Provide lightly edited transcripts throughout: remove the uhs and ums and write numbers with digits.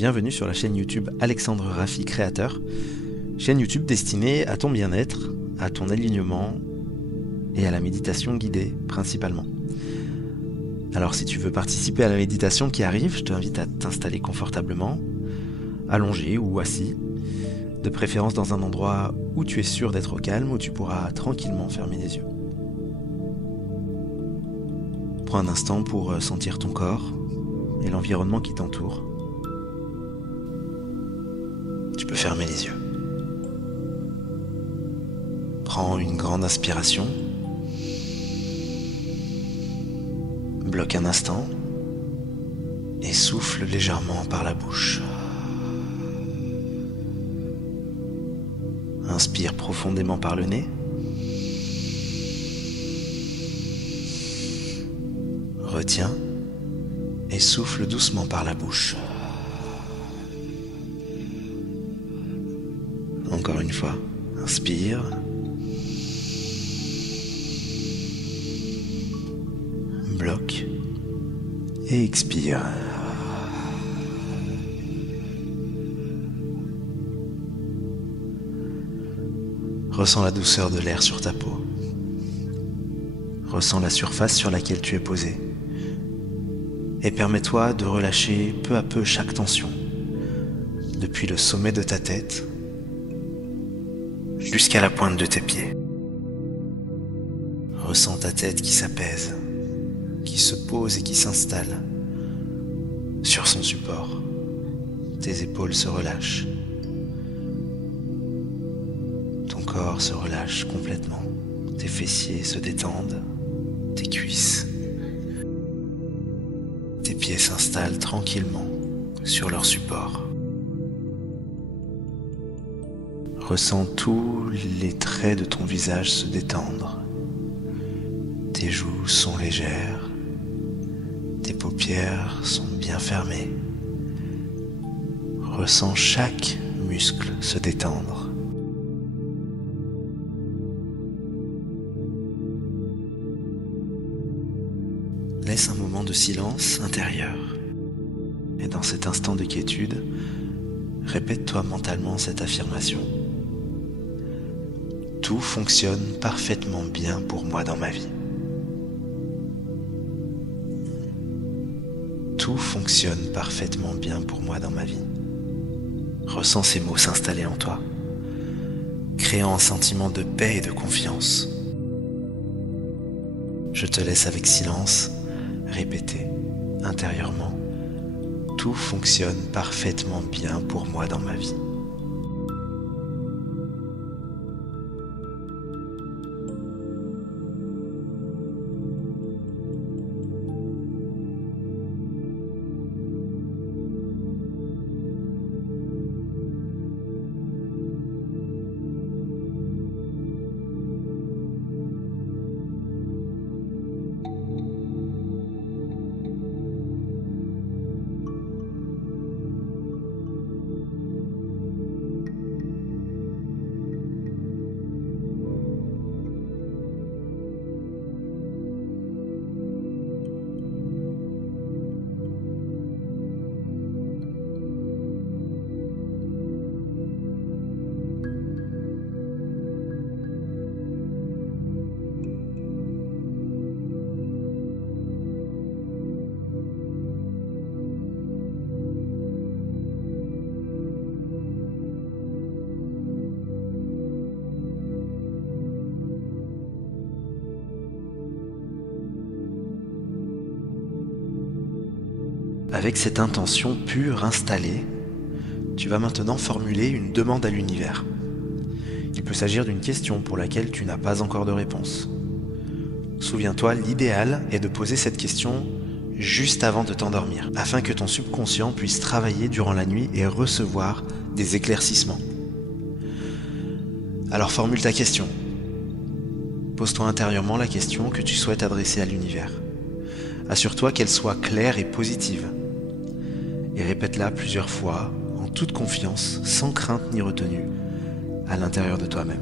bienvenue sur la chaîne YouTube Alexandre Raffi Créateur, chaîne YouTube destinée à ton bien-être, à ton alignement et à la méditation guidée principalement. Alors si tu veux participer à la méditation qui arrive, je t'invite à t'installer confortablement, allongé ou assis, de préférence dans un endroit où tu es sûr d'être au calme, où tu pourras tranquillement fermer les yeux. Prends un instant pour sentir ton corps et l'environnement qui t'entoure. Tu peux fermer les yeux. Prends une grande inspiration. Bloque un instant et souffle légèrement par la bouche. Inspire profondément par le nez. Retiens et souffle doucement par la bouche. Encore une fois, inspire. Bloque et expire. Ressens la douceur de l'air sur ta peau. Ressens la surface sur laquelle tu es posé. Et permets-toi de relâcher peu à peu chaque tension, depuis le sommet de ta tête jusqu'à la pointe de tes pieds. Ressens ta tête qui s'apaise, qui se pose et qui s'installe sur son support. Tes épaules se relâchent. Ton corps se relâche complètement. Tes fessiers se détendent. Tes cuisses. Tes pieds s'installent tranquillement sur leur support. Ressens tous les traits de ton visage se détendre. Tes joues sont légères. Tes paupières sont bien fermées. Ressens chaque muscle se détendre. Laisse un moment de silence intérieur. Et dans cet instant de quiétude, répète-toi mentalement cette affirmation. Tout fonctionne parfaitement bien pour moi dans ma vie. Tout fonctionne parfaitement bien pour moi dans ma vie. Ressens ces mots s'installer en toi, créant un sentiment de paix et de confiance. Je te laisse avec silence répéter intérieurement. Tout fonctionne parfaitement bien pour moi dans ma vie. Avec cette intention pure installée, tu vas maintenant formuler une demande à l'univers. Il peut s'agir d'une question pour laquelle tu n'as pas encore de réponse. Souviens-toi, l'idéal est de poser cette question juste avant de t'endormir, afin que ton subconscient puisse travailler durant la nuit et recevoir des éclaircissements. Alors formule ta question. Pose-toi intérieurement la question que tu souhaites adresser à l'univers. Assure-toi qu'elle soit claire et positive. Et répète-la plusieurs fois, en toute confiance, sans crainte ni retenue, à l'intérieur de toi-même.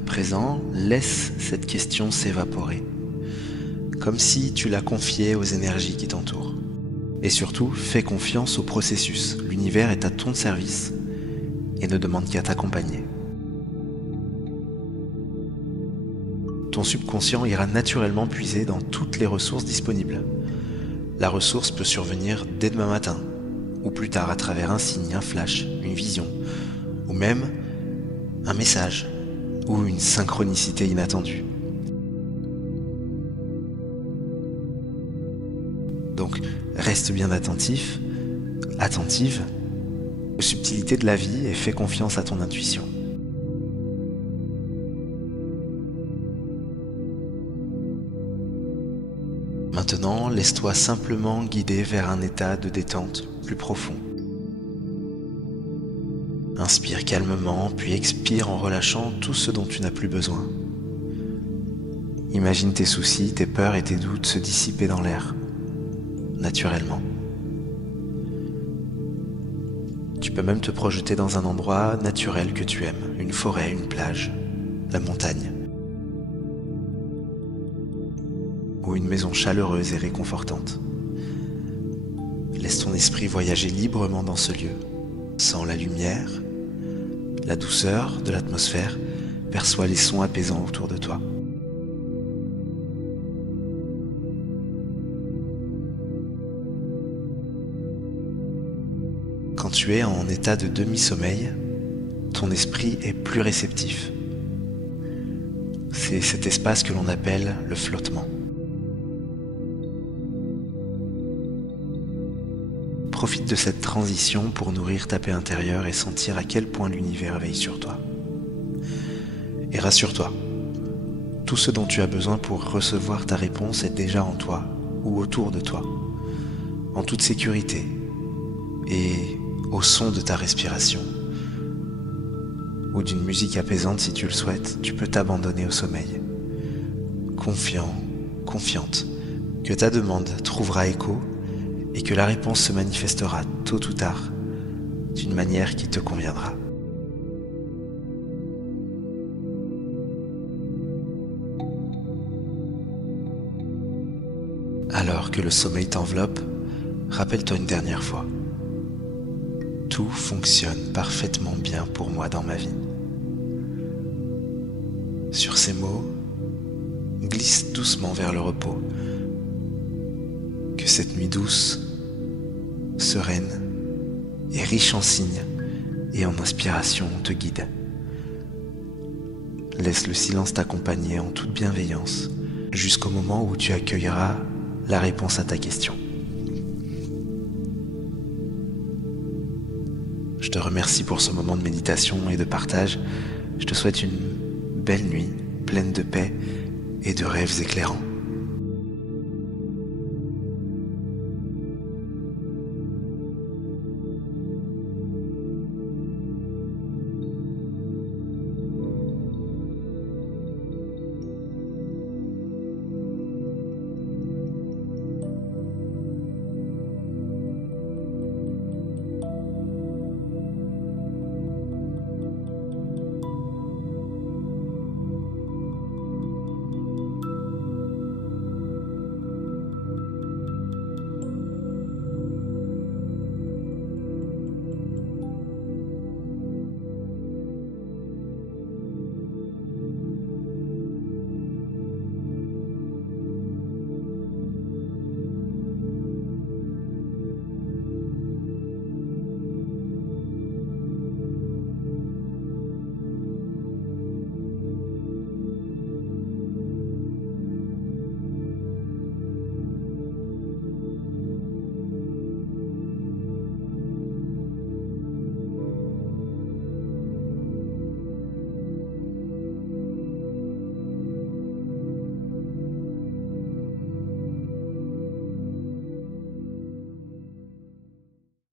À présent, laisse cette question s'évaporer, comme si tu la confiais aux énergies qui t'entourent. Et surtout, fais confiance au processus. L'univers est à ton service et ne demande qu'à t'accompagner. Ton subconscient ira naturellement puiser dans toutes les ressources disponibles. La ressource peut survenir dès demain matin, ou plus tard à travers un signe, un flash, une vision, ou même un message, ou une synchronicité inattendue. Donc, reste bien attentif, attentive aux subtilités de la vie et fais confiance à ton intuition. Maintenant, laisse-toi simplement guider vers un état de détente plus profond. Inspire calmement, puis expire en relâchant tout ce dont tu n'as plus besoin. Imagine tes soucis, tes peurs et tes doutes se dissiper dans l'air, naturellement. Tu peux même te projeter dans un endroit naturel que tu aimes, une forêt, une plage, la montagne, ou une maison chaleureuse et réconfortante. Laisse ton esprit voyager librement dans ce lieu. Sens la lumière, la douceur de l'atmosphère, perçois les sons apaisants autour de toi. Quand tu es en état de demi-sommeil, ton esprit est plus réceptif. C'est cet espace que l'on appelle le flottement. Profite de cette transition pour nourrir ta paix intérieure et sentir à quel point l'univers veille sur toi. Et rassure-toi, tout ce dont tu as besoin pour recevoir ta réponse est déjà en toi ou autour de toi, en toute sécurité et au son de ta respiration ou d'une musique apaisante si tu le souhaites, tu peux t'abandonner au sommeil. Confiant, confiante, que ta demande trouvera écho et que la réponse se manifestera tôt ou tard d'une manière qui te conviendra. Alors que le sommeil t'enveloppe, rappelle-toi une dernière fois. Tout fonctionne parfaitement bien pour moi dans ma vie. Sur ces mots, glisse doucement vers le repos. Que cette nuit douce, sereine et riche en signes et en inspiration te guide. Laisse le silence t'accompagner en toute bienveillance jusqu'au moment où tu accueilleras la réponse à ta question. Je te remercie pour ce moment de méditation et de partage. Je te souhaite une belle nuit pleine de paix et de rêves éclairants.